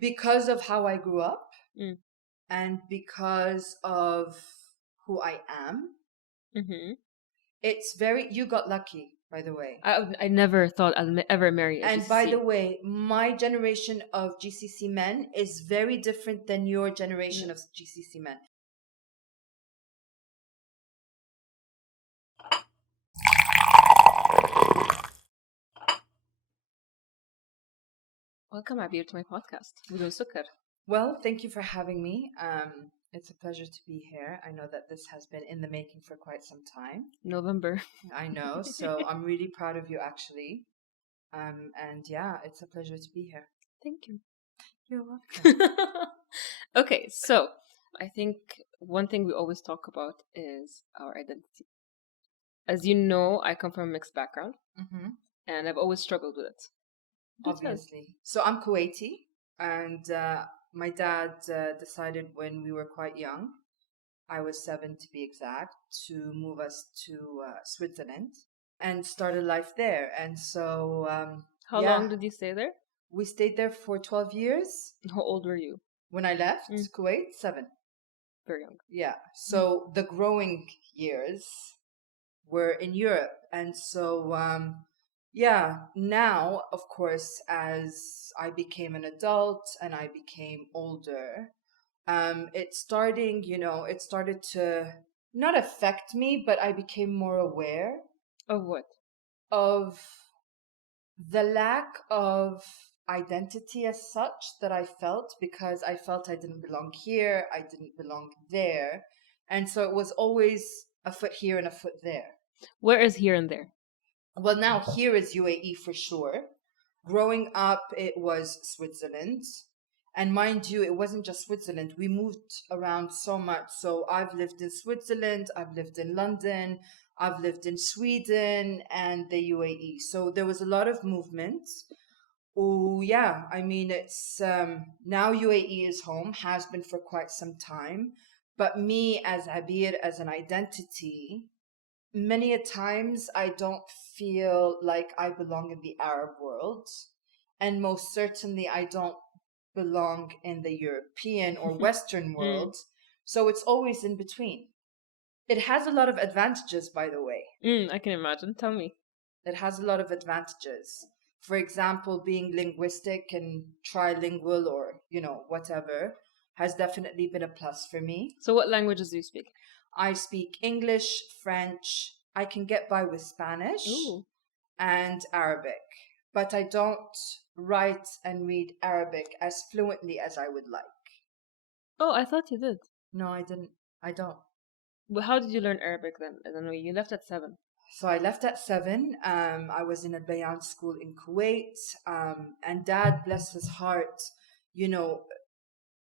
Because of how I grew up Mm. and because of who I am, Mm-hmm. it's very, you got lucky, by the way. I never thought I'll ever marry a And by GCC. the way, my generation of GCC men is very different than your generation of GCC men. Welcome, Abeer, to my podcast. بدون سكر. Well, thank you for having me. It's a pleasure to be here. I know that this has been in the making for quite some time. November. I know, so I'm really proud of you, actually. And yeah, it's a pleasure to be here. Thank you. You're welcome. Okay, so I think one thing we always talk about is our identity. As you know, I come from a mixed background, Mm-hmm. and I've always struggled with it. Obviously. So I'm Kuwaiti, and my dad decided when we were quite young, I was 7 to be exact, to move us to Switzerland and started life there. And so, How long did you stay there? We stayed there for 12 years. How old were you? When I left Kuwait, 7. Very young. Yeah. So the growing years were in Europe. And so, now, of course, as I became an adult and I became older, it started to not affect me, but I became more aware Of what? of the lack of identity as such that I felt, because I felt I didn't belong here, I didn't belong there. And so it was always a foot here and a foot there. Where is here and there? Well, now here is UAE for sure. Growing up, it was Switzerland. And mind you, it wasn't just Switzerland. We moved around so much. So I've lived in Switzerland, I've lived in London, I've lived in Sweden and the UAE. So there was a lot of movement. Oh, yeah. I mean, it's now UAE is home, has been for quite some time. But me as Abeer, as an identity, many a times I don't feel like I belong in the Arab world. And most certainly I don't belong in the European or Western world. So it's always in between. It has a lot of advantages, by the way. I can imagine. Tell me. It has a lot of advantages. For example, being linguistic and trilingual or, whatever, has definitely been a plus for me. So what languages do you speak? I speak English, French. I can get by with Spanish and Arabic, but I don't write and read Arabic as fluently as I would like. Oh, I thought you did. No, I didn't. I don't. Well, how did you learn Arabic then? I don't know. You left at 7. So I left at 7. I was in a Bayan school in Kuwait. And Dad, bless his heart,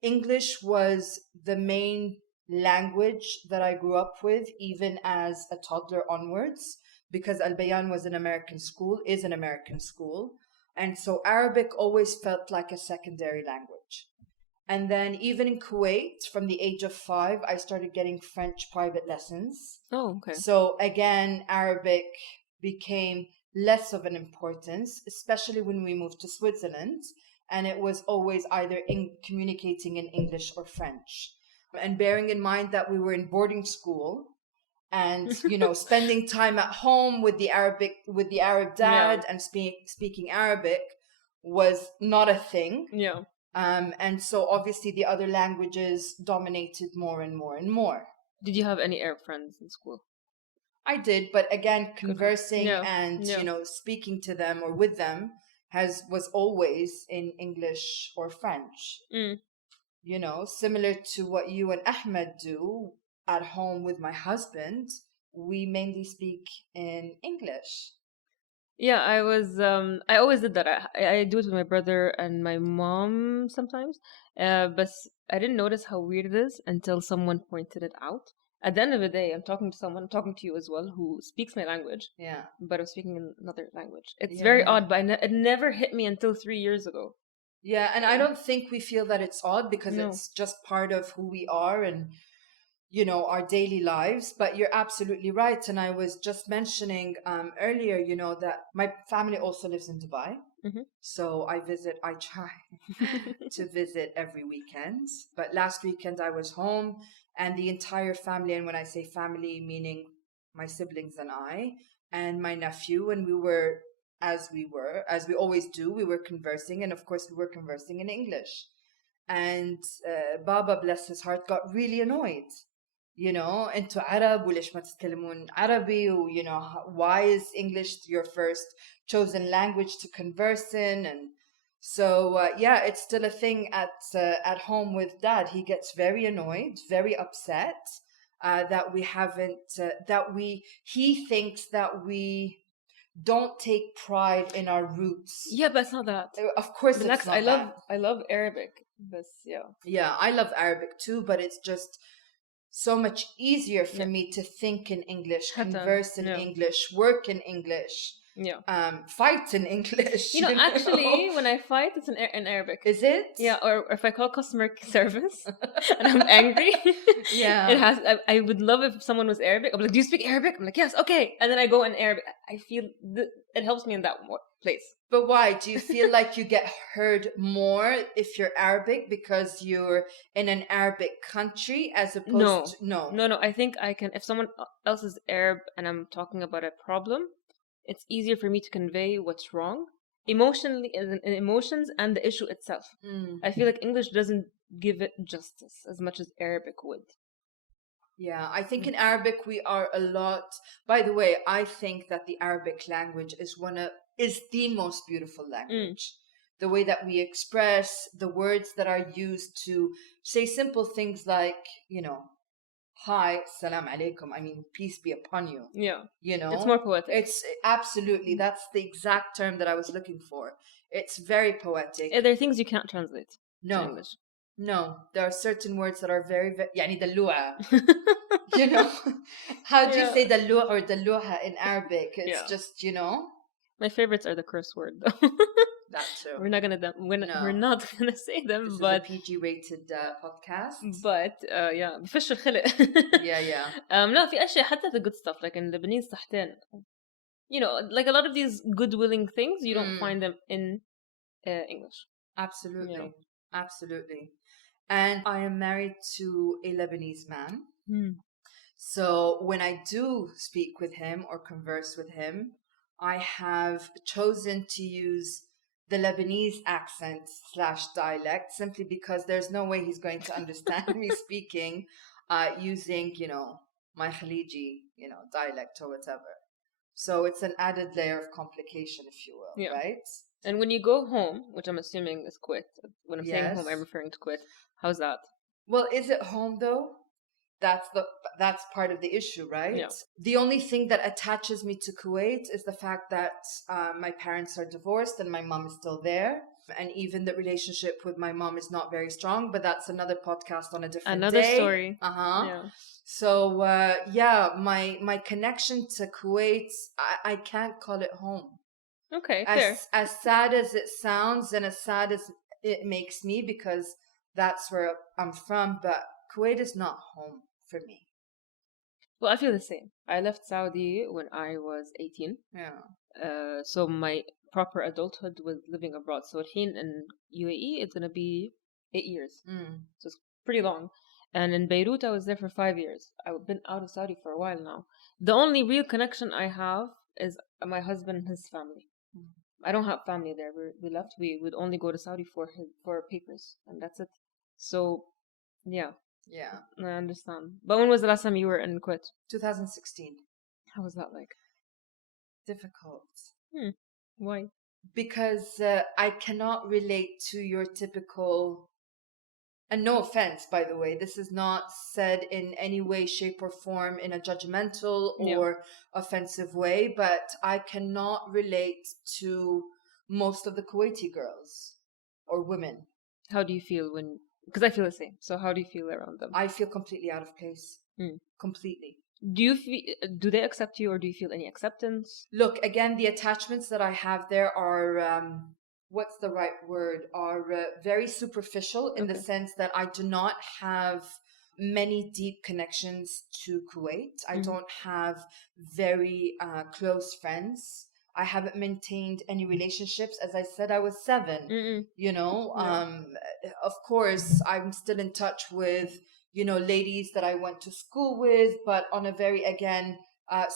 English was the main language that I grew up with, even as a toddler onwards, because Al Bayan was an American school, is an American school. And so Arabic always felt like a secondary language. And then even in Kuwait, from the age of 5, I started getting French private lessons. Oh, okay. So again, Arabic became less of an importance, especially when we moved to Switzerland. And it was always either communicating in English or French. And bearing in mind that we were in boarding school and, spending time at home with the Arab dad and speaking Arabic was not a thing. Yeah. And so obviously the other languages dominated more and more and more. Did you have any Arab friends in school? I did, but again, conversing and, speaking to them or with them was always in English or French. Similar to what you and Ahmed do at home with my husband, we mainly speak in English. Yeah, I always did that. I do it with my brother and my mom sometimes. But I didn't notice how weird it is until someone pointed it out. At the end of the day, I'm talking to you as well, who speaks my language. Yeah. But I'm speaking another language. It's very odd, but it never hit me until 3 years ago. Yeah, and I don't think we feel that it's odd because it's just part of who we are and, our daily lives. But you're absolutely right. And I was just mentioning earlier, that my family also lives in Dubai. So I try to visit every weekend. But last weekend I was home and the entire family, and when I say family, meaning my siblings and I and my nephew, and we were, as we always do, we were conversing. And of course we were conversing in English. And Baba, bless his heart, got really annoyed. You know, انتوا عرب وليش ما تتكلمون عربي, you know, why is English your first chosen language to converse in? And so yeah, it's still a thing at home with Dad. He gets very annoyed, very upset that we haven't he thinks that we don't take pride in our roots. Yeah, but it's not that. Of course, it's not I love Arabic, but yeah, I love Arabic too, but it's just so much easier for me to think in English, converse in English, work in English, fight in English. You know, actually, when I fight, it's in Arabic. Is it? Yeah, or if I call customer service and I'm angry, it has. I would love if someone was Arabic. I'm like, do you speak Arabic? I'm like, yes, okay. And then I go in Arabic. I feel it helps me in that place. But why? Do you feel like you get heard more if you're Arabic because you're in an Arabic country as opposed to... No. I think I can, if someone else is Arab and I'm talking about a problem, it's easier for me to convey what's wrong emotionally, emotions and the issue itself. I feel like English doesn't give it justice as much as Arabic would. Yeah, I think in Arabic we are a lot... By the way, I think that the Arabic language is the most beautiful language. The way that we express, the words that are used to say simple things like, you know, hi, salam alaikum. I mean, peace be upon you. Yeah. You know? It's more poetic. It's absolutely, that's the exact term that I was looking for. It's very poetic. There are things you can't translate to English. No, there are certain words that are very, very... يعني دلوعة. You know? How do you say دلوع or دلوعة in Arabic? It's just, you know? My favorites are the curse word, though. That too. We're not gonna say them. This but is a PG-rated podcast. But yeah, بفش الخلق. Yeah. لا في أشياء حتى the good stuff like in Lebanese صحتين. You know, like a lot of these good-willing things, you don't find them in English. Absolutely. Absolutely. And I am married to a Lebanese man. So when I do speak with him or converse with him, I have chosen to use the Lebanese accent / dialect simply because there's no way he's going to understand me speaking using, you know, my Khaliji, you know, dialect or whatever. So it's an added layer of complication, if you will, right? And when you go home, which I'm assuming is Kuwait, when I'm saying home, I'm referring to Kuwait. How's that? Well, is it home though? That's part of the issue, right? Yeah. The only thing that attaches me to Kuwait is the fact that my parents are divorced and my mom is still there. And even the relationship with my mom is not very strong, but that's another podcast on a different day. Story. Yeah. So my connection to Kuwait, I can't call it home. Okay, fair. As sad as it sounds and as sad as it makes me, because that's where I'm from, but Kuwait is not home for me. Well, I feel the same. I left Saudi when I was 18. Yeah. So my proper adulthood was living abroad. So in UAE, it's going to be 8 years. So it's pretty long. And in Beirut, I was there for 5 years. I've been out of Saudi for a while now. The only real connection I have is my husband and his family. I don't have family there. We left. We would only go to Saudi for papers, and that's it. So, yeah. Yeah. I understand. But when was the last time you were in Kuwait? 2016. How was that like? Difficult. Why? Because I cannot relate to your typical... And no offense, by the way, this is not said in any way, shape, or form in a judgmental or offensive way, but I cannot relate to most of the Kuwaiti girls or women. How do you feel when... Because I feel the same. So how do you feel around them? I feel completely out of place. Completely. Do they accept you, or do you feel any acceptance? Look, again, the attachments that I have there are... what's the right word, are very superficial in the sense that I do not have many deep connections to Kuwait. I don't have very close friends. I haven't maintained any relationships. As I said, I was 7, you know. Of course, I'm still in touch with, you know, ladies that I went to school with, but on a very, again,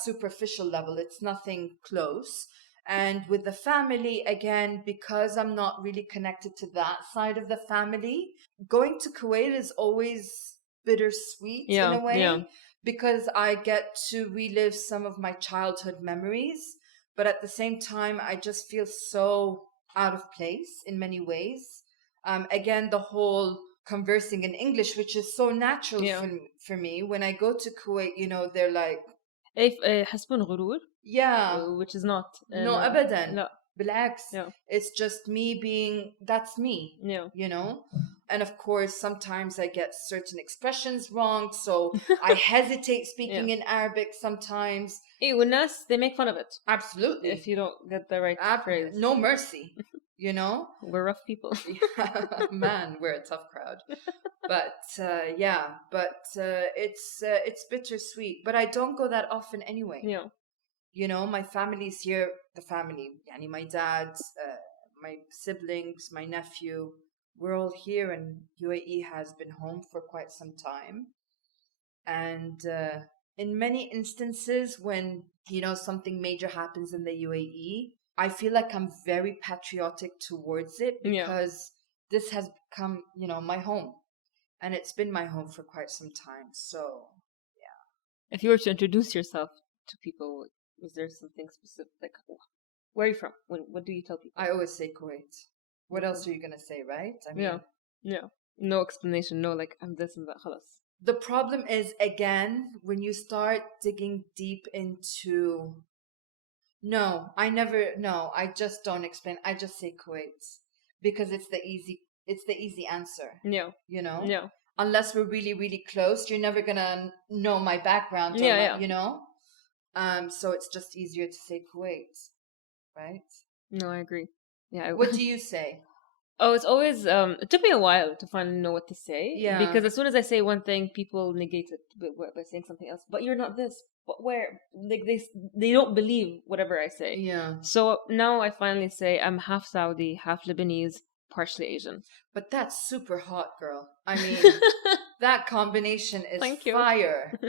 superficial level. It's nothing close. And with the family, again, because I'm not really connected to that side of the family, going to Kuwait is always bittersweet in a way, because I get to relive some of my childhood memories. But at the same time, I just feel so out of place in many ways. Again, the whole conversing in English, which is so natural for me. When I go to Kuwait, you know, they're like, يحسبون غرور. Yeah. Which is not. No, أبدا. لا. بالعكس. It's just me being, that's me. You know? And of course, sometimes I get certain expressions wrong, so I hesitate speaking in Arabic sometimes. والناس, they make fun of it. Absolutely. If you don't get the right phrase. No mercy, you know? We're rough people. Man, we're a tough crowd. But it's bittersweet. But I don't go that often anyway. You know, my family's here, the family, yani my dad, my siblings, my nephew, we're all here, and UAE has been home for quite some time. And in many instances, when, you know, something major happens in the UAE, I feel like I'm very patriotic towards it, because this has become, you know, my home. And it's been my home for quite some time. So, yeah. If you were to introduce yourself to people, is there something specific? Like, where are you from? What do you tell people? I always say Kuwait. What else are you going to say, right? I mean, no explanation. No, like, I'm this and that. خلاص. The problem is, again, when you start digging deep into... I just don't explain. I just say Kuwait. Because it's the easy answer. You know? Unless we're really, really close, you're never going to know my background. You know? So it's just easier to say Kuwait, right? No, I agree. Yeah. What do you say? Oh, it's always it took me a while to finally know what to say. Because as soon as I say one thing, people negate it by saying something else. But you're not this. But where? Like they don't believe whatever I say. So now I finally say I'm half Saudi, half Lebanese, partially Asian. But that's super hot, girl. I mean, that combination is fire.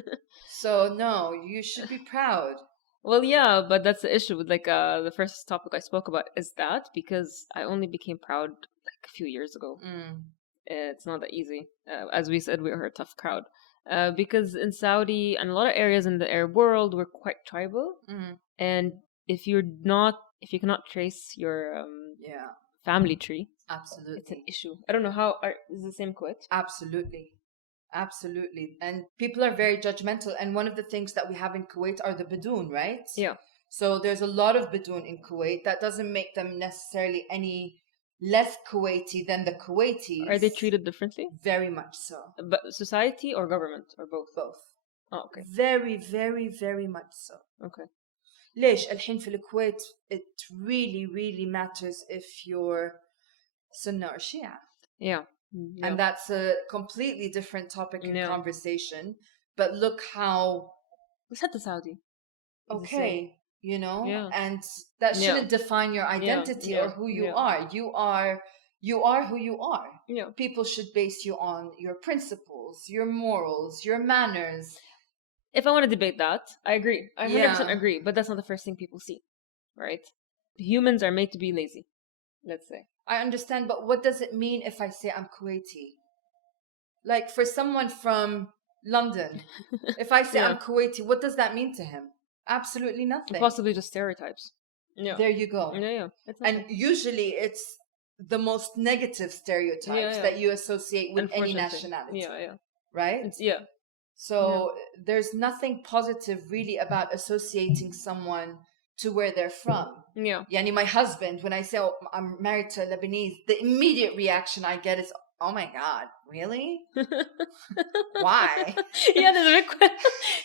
So no, you should be proud. Well, yeah, but that's the issue with, like, the first topic I spoke about is that, because I only became proud like a few years ago. It's not that easy. As we said, we are a tough crowd. Because in Saudi and a lot of areas in the Arab world, we're quite tribal. And if you cannot trace your family tree, absolutely, it's an issue. I don't know how. Is the same Kuwait? Absolutely. And people are very judgmental. And one of the things that we have in Kuwait are the Badoon, right? So there's a lot of Badoon in Kuwait. That doesn't make them necessarily any less Kuwaiti than the Kuwaitis. Are they treated differently? Very much so. But society or government or both? Both. Oh, okay. Very, very, very much so. Okay. ليش الحين في الكويت it really, really matters if you're Sunni or Shia. And that's a completely different topic in conversation. But look how... What's that, the Saudi? Okay, you know? And that shouldn't define your identity or who you are. You are who you are. People should base you on your principles, your morals, your manners. If I want to debate that, I agree. I 100% agree. But that's not the first thing people see, right? Humans are made to be lazy, let's say. I understand, but what does it mean if I say I'm Kuwaiti? Like, for someone from London, if I say I'm Kuwaiti, what does that mean to him? Absolutely nothing. Possibly just stereotypes. There you go. And usually it's the most negative stereotypes that you associate with any nationality. Right? So there's nothing positive really about associating someone to where they're from. Yani my husband, when I say I'm married to a Lebanese, the immediate reaction I get is, oh my God, really? Why? There's a big question.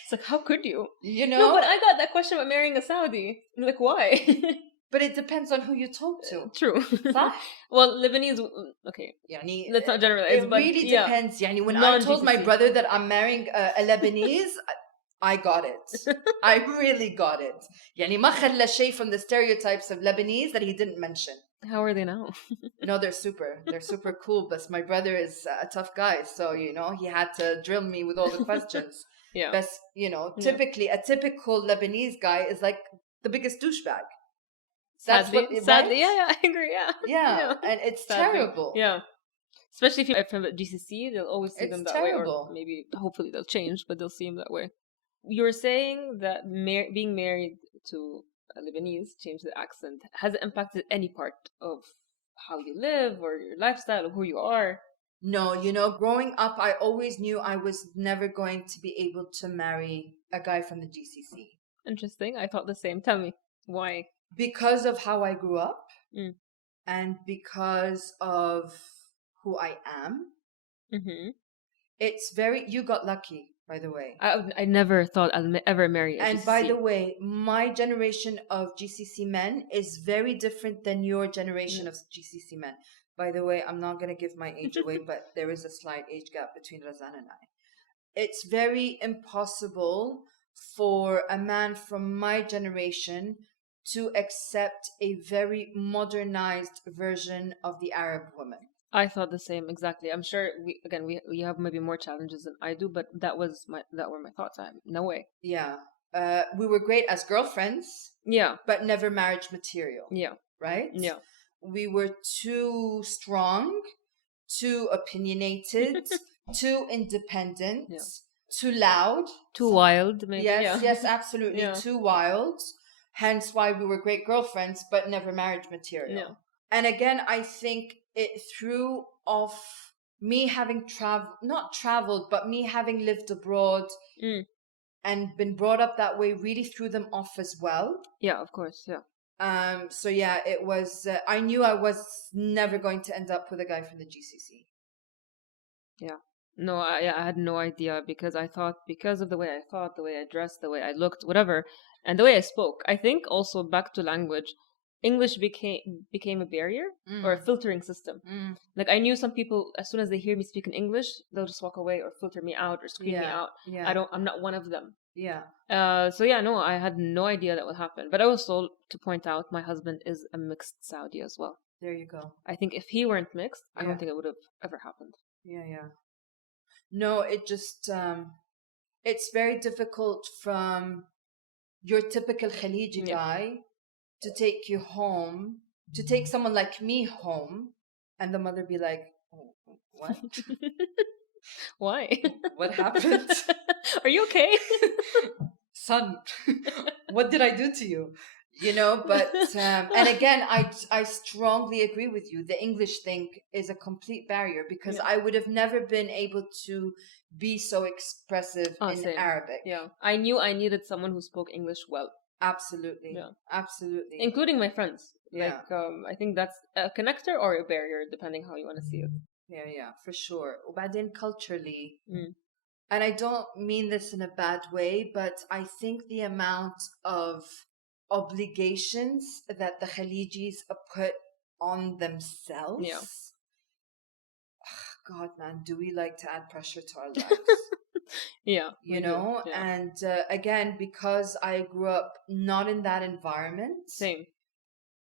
It's like, how could you? You know? No, but I got that question about marrying a Saudi. Like, why? But it depends on who you talk to. True. Well, Lebanese, okay. Yani, let's not generalize. It really depends. Yani, when I told my brother that I'm marrying a Lebanese, I got it. I really got it. يعني ما خلى شيء from the stereotypes of Lebanese that he didn't mention. How are they now? No, they're super cool. But my brother is a tough guy, so he had to drill me with all the questions. Yeah. But typically a typical Lebanese guy is like the biggest douchebag. Sadly, right? yeah, I agree. Yeah, and it's terrible. Yeah. Especially if you're from the GCC, they'll always see them that terrible. way, or maybe hopefully they'll change, but they'll see them that way. You were saying that being married to a Lebanese, change the accent, has it impacted any part of how you live or your lifestyle or who you are? No, growing up, I always knew I was never going to be able to marry a guy from the GCC. Interesting. I thought the same. Tell me why. Because of how I grew up, and because of who I am. Mm-hmm. It's you got lucky, by the way. I never thought I'll ever marry a GCC. And by the way, my generation of GCC men is very different than your generation of GCC men. By the way, I'm not going to give my age away, but there is a slight age gap between Razan and I. It's very impossible for a man from my generation to accept a very modernized version of the Arab woman. I thought the same, exactly. I'm sure we have maybe more challenges than I do, but that were my thoughts. No way. Yeah. We were great as girlfriends. Yeah. But never marriage material. Yeah. Right? Yeah. We were too strong, too opinionated, too independent, too loud. Too wild, maybe. Yes, absolutely. Too wild. Hence why we were great girlfriends, but never marriage material. Yeah. And again, I think it threw off me having not traveled, but me having lived abroad and been brought up that way really threw them off as well. Yeah, of course. Yeah. So yeah, it was, I knew I was never going to end up with a guy from the GCC. Yeah. No, I had no idea because I thought, because of the way I thought, the way I dressed, the way I looked, whatever, and the way I spoke. I think also back to language, English became a barrier or a filtering system. Like I knew some people, as soon as they hear me speak in English, they'll just walk away or filter me out or screen me out. Yeah. I'm not one of them. Yeah. So yeah, no, I had no idea that would happen. But I was told to point out my husband is a mixed Saudi as well. There you go. I think if he weren't mixed, I don't think it would have ever happened. Yeah. No, it just, it's very difficult from your typical Khaliji guy to take you home, to take someone like me home, and the mother be like, oh, what? Why? What happened? Are you okay? Son, what did I do to you? But, and again, I strongly agree with you. The English thing is a complete barrier because I would have never been able to be so expressive in same. Arabic. Yeah. I knew I needed someone who spoke English well. Absolutely. Yeah. Absolutely. Including my friends. Yeah. Like, I think that's a connector or a barrier, depending how you want to see it. Yeah, for sure. وبعدين culturally, and I don't mean this in a bad way, but I think the amount of obligations that the Khalijis put on themselves. Yeah. God, man, do we like to add pressure to our lives? Yeah. Yeah. And again, because I grew up not in that environment. Same.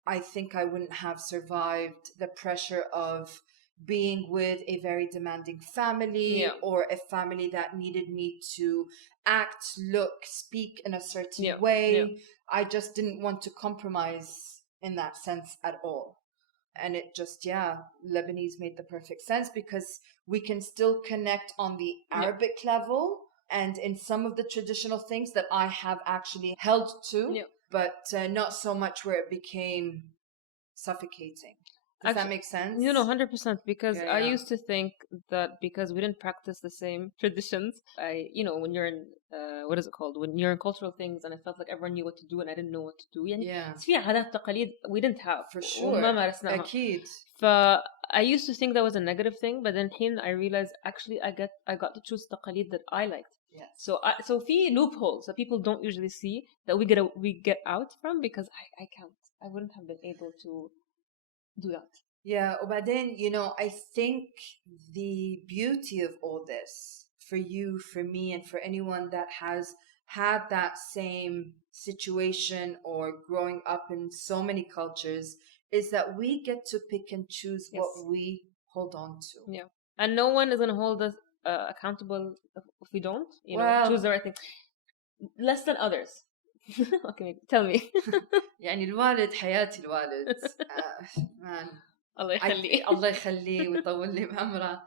I think I wouldn't have survived the pressure of being with a very demanding family or a family that needed me to act, look, speak in a certain way. Yeah. I just didn't want to compromise in that sense at all. And it just, Lebanese made the perfect sense because we can still connect on the Arabic level and in some of the traditional things that I have actually held to, but not so much where it became suffocating. Does that make sense? 100%. Because I used to think that because we didn't practice the same traditions, when you're in, what is it called? When you're in cultural things, and I felt like everyone knew what to do and I didn't know what to do. في عادات تقاليد we didn't have. For sure. أكيد. I used to think that was a negative thing, but then I realized actually I got to choose تقاليد that I liked. Yes. So في loopholes that people don't usually see that we get out from because I can't. I wouldn't have been able to do that. Yeah, وبعدين, I think the beauty of all this for you, for me, and for anyone that has had that same situation or growing up in so many cultures is that we get to pick and choose Yes. what we hold on to. Yeah. And no one is going to hold us accountable if we don't, Well- choose the right thing. Less than others. Okay, tell me. يعني الوالد حياة الوالد. Man. الله يخليه. الله يخليه ويطول لي بعمره.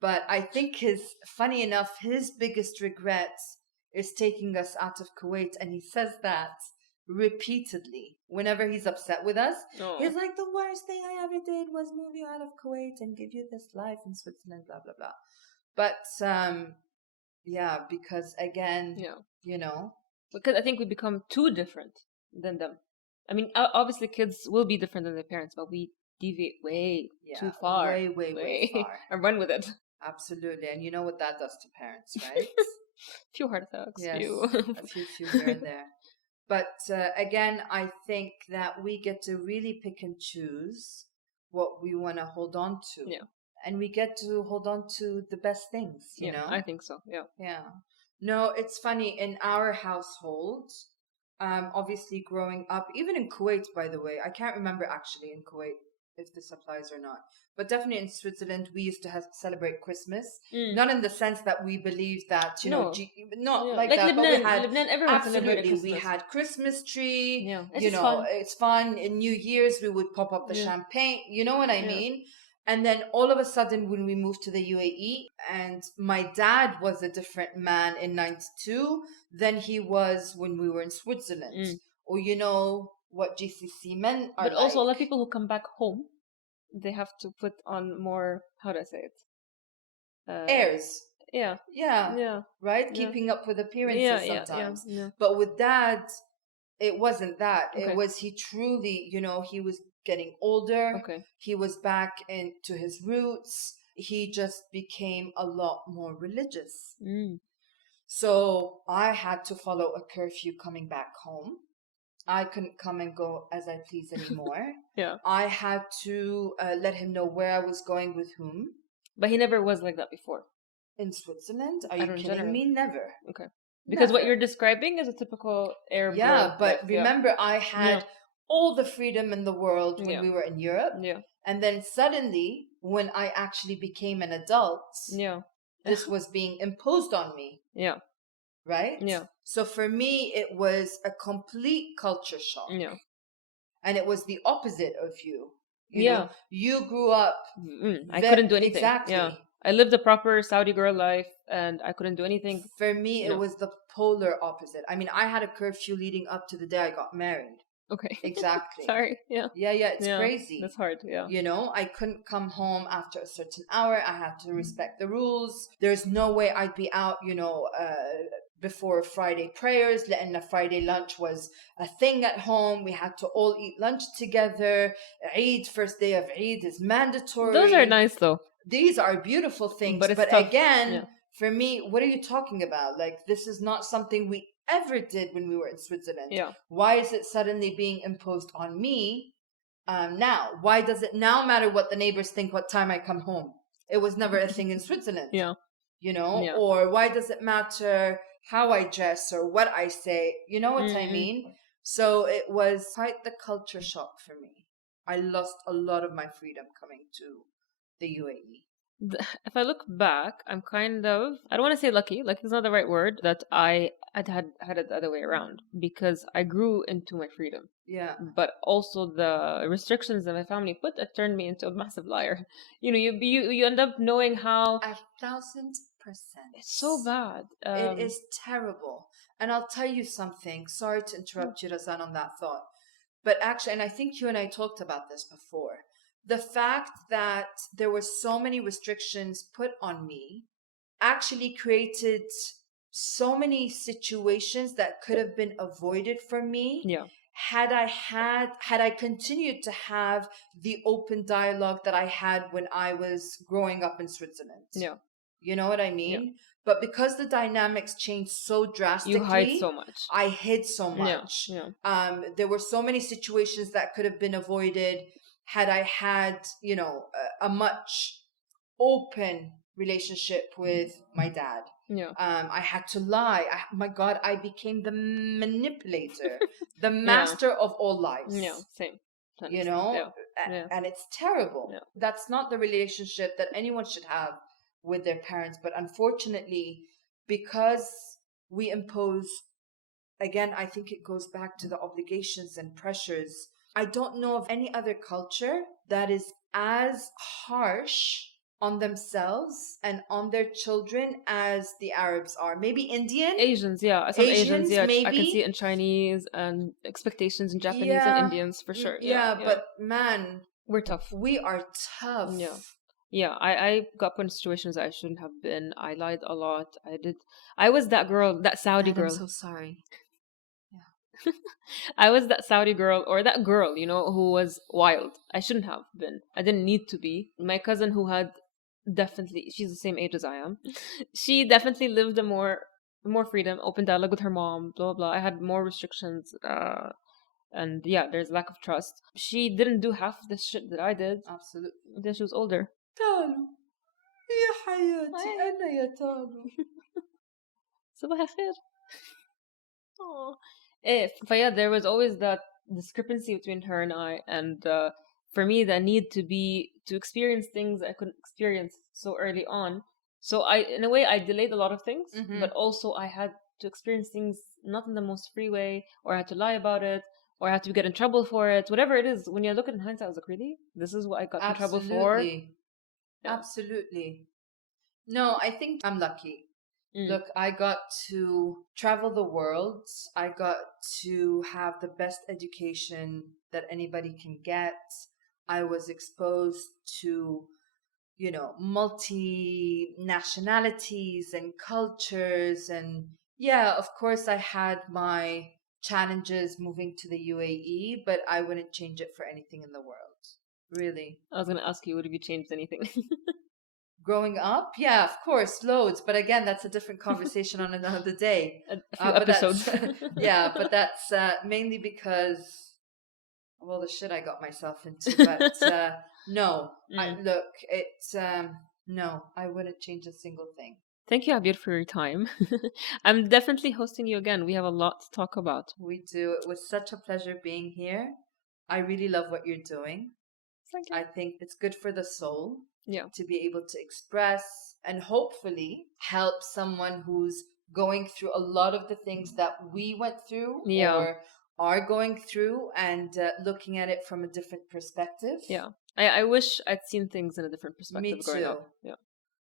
But I think funny enough, his biggest regret is taking us out of Kuwait. And he says that repeatedly whenever he's upset with us. Oh. He's like, the worst thing I ever did was move you out of Kuwait and give you this life in Switzerland, blah, blah, blah. But, yeah, because again, Because I think we become too different than them. I mean, obviously kids will be different than their parents, but we deviate way too far. Way far. And run with it. Absolutely. And you know what that does to parents, right? Few heart attacks. Yes, few here and there. But again, I think that we get to really pick and choose what we want to hold on to. Yeah. And we get to hold on to the best things, you know? I think so, yeah. Yeah. No, it's funny. In our household, obviously growing up, even in Kuwait, by the way, I can't remember actually in Kuwait if this applies or not. But definitely in Switzerland, we used to celebrate Christmas. Not in the sense that we believe that, not like that. Lebanon, but we had, Lebanon, everyone celebrated Christmas. We had Christmas tree. Yeah, it's fun. In New Year's, we would pop up the champagne. You know what I mean? And then all of a sudden, when we moved to the UAE, and my dad was a different man in '92 than he was when we were in Switzerland. Or what GCC men are But also, a lot of people who come back home, they have to put on more, how do I say it? Airs. Yeah. Right? Yeah. Keeping up with appearances sometimes. Yeah. But with dad, it wasn't that. Okay. It was he truly, he was getting older. Okay. He was back into his roots. He just became a lot more religious. So I had to follow a curfew coming back home. I couldn't come and go as I please anymore. Yeah. I had to let him know where I was going with whom. But he never was like that before. In Switzerland? Are you kidding me? Never. Okay. Because what you're describing is a typical Arab. Yeah, but remember, I had all the freedom in the world when we were in Europe. Yeah. And then suddenly, when I actually became an adult, this was being imposed on me. Yeah. Right? Yeah. So for me, it was a complete culture shock. Yeah. And it was the opposite of you. You grew up. I couldn't do anything. Exactly. Yeah. I lived a proper Saudi girl life and I couldn't do anything. For me, it was the polar opposite. I mean, I had a curfew leading up to the day I got married. Okay. Exactly. Sorry. Yeah. Yeah. It's crazy. That's hard. Yeah. I couldn't come home after a certain hour. I had to respect the rules. There's no way I'd be out, before Friday prayers. And a Friday lunch was a thing at home. We had to all eat lunch together. Eid, first day of Eid is mandatory. Those are nice though. These are beautiful things. But again, for me, what are you talking about? Like, this is not something we ever did when we were in Switzerland. Yeah. Why is it suddenly being imposed on me now? Why does it now matter what the neighbors think what time I come home? It was never a thing in Switzerland. Yeah. Or why does it matter how I dress or what I say? You know what I mean? So it was quite the culture shock for me. I lost a lot of my freedom coming to the UAE. If I look back, I'm kind of, I don't want to say lucky is not the right word, that I had it the other way around because I grew into my freedom. Yeah. But also the restrictions that my family put, it turned me into a massive liar. You end up knowing how... 1,000%. It's so bad. It is terrible. And I'll tell you something. Sorry to interrupt you, Razan, on that thought. But actually, and I think you and I talked about this before, the fact that there were so many restrictions put on me actually created so many situations that could have been avoided for me. Yeah. Had I continued to have the open dialogue that I had when I was growing up in Switzerland. Yeah. You know what I mean? Yeah. But because the dynamics changed so drastically, you hide so much. I hid so much. Yeah. There were so many situations that could have been avoided had I had, a much open relationship with my dad. Yeah. I had to lie. My God, I became the manipulator, the master of all lies. Yeah, same. You Honestly, know, yeah. and it's terrible. Yeah. That's not the relationship that anyone should have with their parents. But unfortunately, because we impose, again, I think it goes back to the obligations and pressures. I don't know of any other culture that is as harsh on themselves and on their children as the Arabs are. Maybe Indian? Asians, yeah. Some Asians, yeah. I can maybe. see it in Chinese and expectations in Japanese and Indians for sure. Yeah, but man, we're tough. We are tough. Yeah. Yeah, I got put in situations I shouldn't have been. I lied a lot. I was that girl, that Saudi girl. I'm so sorry. I was that Saudi girl or that girl, who was wild. I shouldn't have been. I didn't need to be. My cousin who had she's the same age as I am. She definitely lived a more freedom, open dialogue with her mom, blah, blah. I had more restrictions. And yeah, there's lack of trust. She didn't do half of the shit that I did. Absolutely. Then she was older. تالو يا حياتي أنا يا تالو صباح الخير. But yeah, there was always that discrepancy between her and I, and for me, the need to experience things I couldn't experience so early on. So in a way, I delayed a lot of things, but also I had to experience things not in the most free way, or I had to lie about it, or I had to get in trouble for it. Whatever it is, when you look at it in hindsight, I was like, really? This is what I got in trouble for? Yeah. Absolutely. No, I think I'm lucky. Look, I got to travel the world. I got to have the best education that anybody can get. I was exposed to, multi nationalities and cultures. And yeah, of course, I had my challenges moving to the UAE, but I wouldn't change it for anything in the world. Really. I was going to ask you, would you changed anything? Growing up, yeah, of course, loads. But again, that's a different conversation on another day. A few episodes. Yeah, but that's mainly because of all the shit I got myself into. But no, no, I wouldn't change a single thing. Thank you, Abeer, for your time. I'm definitely hosting you again. We have a lot to talk about. We do. It was such a pleasure being here. I really love what you're doing. I think it's good for the soul. Yeah. To be able to express and hopefully help someone who's going through a lot of the things that we went through or are going through, and looking at it from a different perspective. Yeah. I wish I'd seen things in a different perspective. Me growing up. Yeah.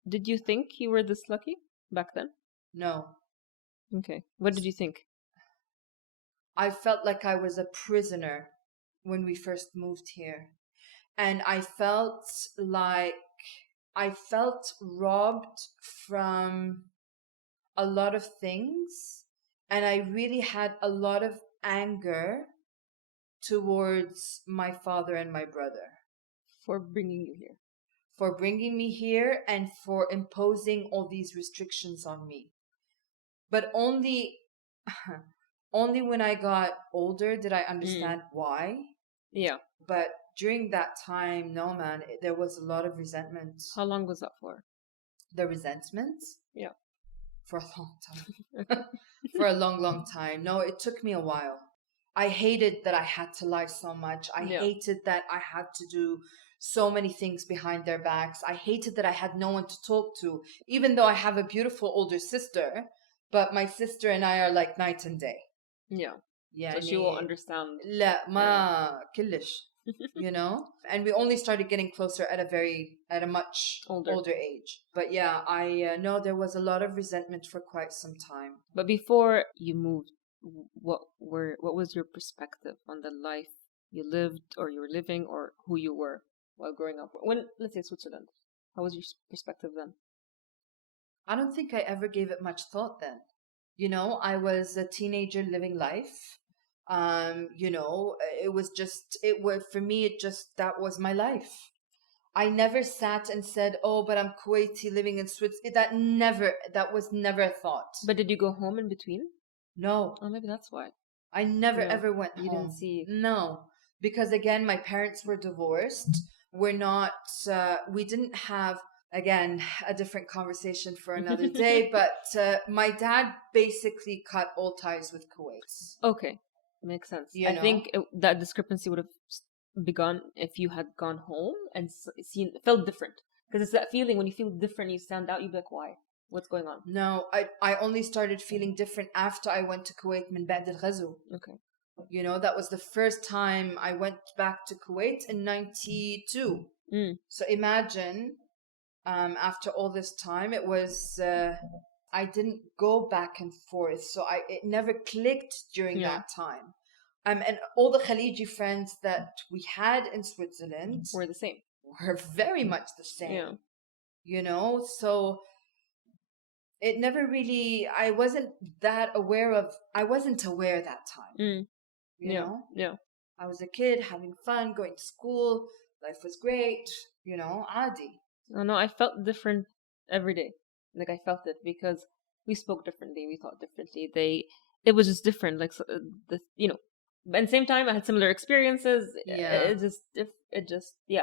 Did you think you were this lucky back then? No. Okay. What did you think? I felt like I was a prisoner when we first moved here. And I felt robbed from a lot of things. And I really had a lot of anger towards my father and my brother. For bringing you here. For bringing me here and for imposing all these restrictions on me. But only when I got older did I understand why. Yeah. But during that time, no, man, there was a lot of resentment. How long was that for? The resentment? Yeah. For a long time. For a long, long time. No, it took me a while. I hated that I had to lie so much. I hated that I had to do so many things behind their backs. I hated that I had no one to talk to, even though I have a beautiful older sister. But my sister and I are like night and day. Yeah. So she will understand. لا ما كلش. And we only started getting closer at a much older age. But yeah, I know there was a lot of resentment for quite some time. But before you moved, what was your perspective on the life you lived or you were living or who you were while growing up? When, let's say, Switzerland, how was your perspective then? I don't think I ever gave it much thought then. I was a teenager living life. For me, that was my life. I never sat and said, oh, but I'm Kuwaiti living in Switzerland. That was never a thought. But did you go home in between? No. Oh, maybe that's why. I never ever went home. You didn't see. No, because again, my parents were divorced. We didn't have again, a different conversation for another day. But my dad basically cut all ties with Kuwait. Okay, makes sense. You I know? think that discrepancy would have begun if you had gone home and felt different. Because it's that feeling when you feel different, you stand out. You be like, why? What's going on? No, I only started feeling different after I went to Kuwait من بعد الغزو. Okay. You know, that was the first time I went back to Kuwait in 92. So imagine, after all this time, it was, I didn't go back and forth. So it never clicked during that time. And all the Khaliji friends that we had in Switzerland were the same. Were very much the same. Yeah. You know, so it never really, I wasn't aware that time. You know? Yeah. I was a kid having fun, going to school. Life was great. You know, adi. No, I felt different every day. Like I felt it because we spoke differently, we thought differently. It was just different. Like but at the same time, I had similar experiences. Yeah.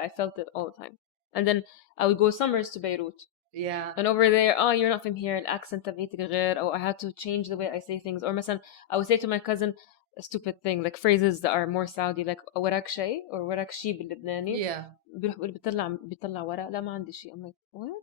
I felt it all the time. And then I would go summers to Beirut. Yeah. And over there, you're not from here. Accent تبعيتك غير. Or I had to change the way I say things. Or مثلا, I would say to my cousin a stupid thing, like phrases that are more Saudi, like وراك شيء or وراك شيء باللبناني. Yeah. بيروح بيقول بيطلع ورق لا ما عندي شيء. I'm like, what?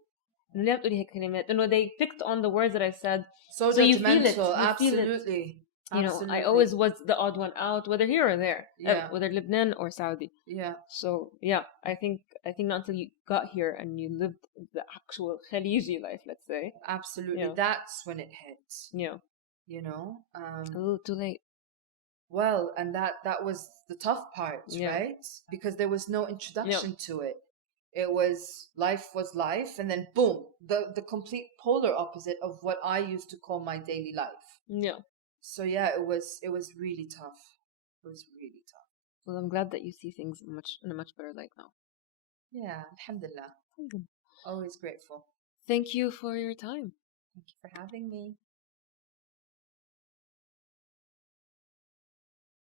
إنه ليه بتقولي هيك كلمات؟ إنه they picked on the words that I said. So you feel it. judgmental. You Absolutely. feel it. You know, Absolutely. I always was the odd one out, whether here or there. Yeah. Whether Lebanon or Saudi. Yeah. So yeah, I think not until you got here and you lived the actual Khaliji life, let's say. Absolutely. Yeah. That's when it hits. Yeah. You know? A little too late. Well, and that was the tough part, right? Because there was no introduction to it. It was life, and then boom, the complete polar opposite of what I used to call my daily life. Yeah. So yeah, it was really tough. It was really tough. Well, I'm glad that you see things in a much better light now. Yeah, alhamdulillah. Always grateful. Thank you for your time. Thank you for having me.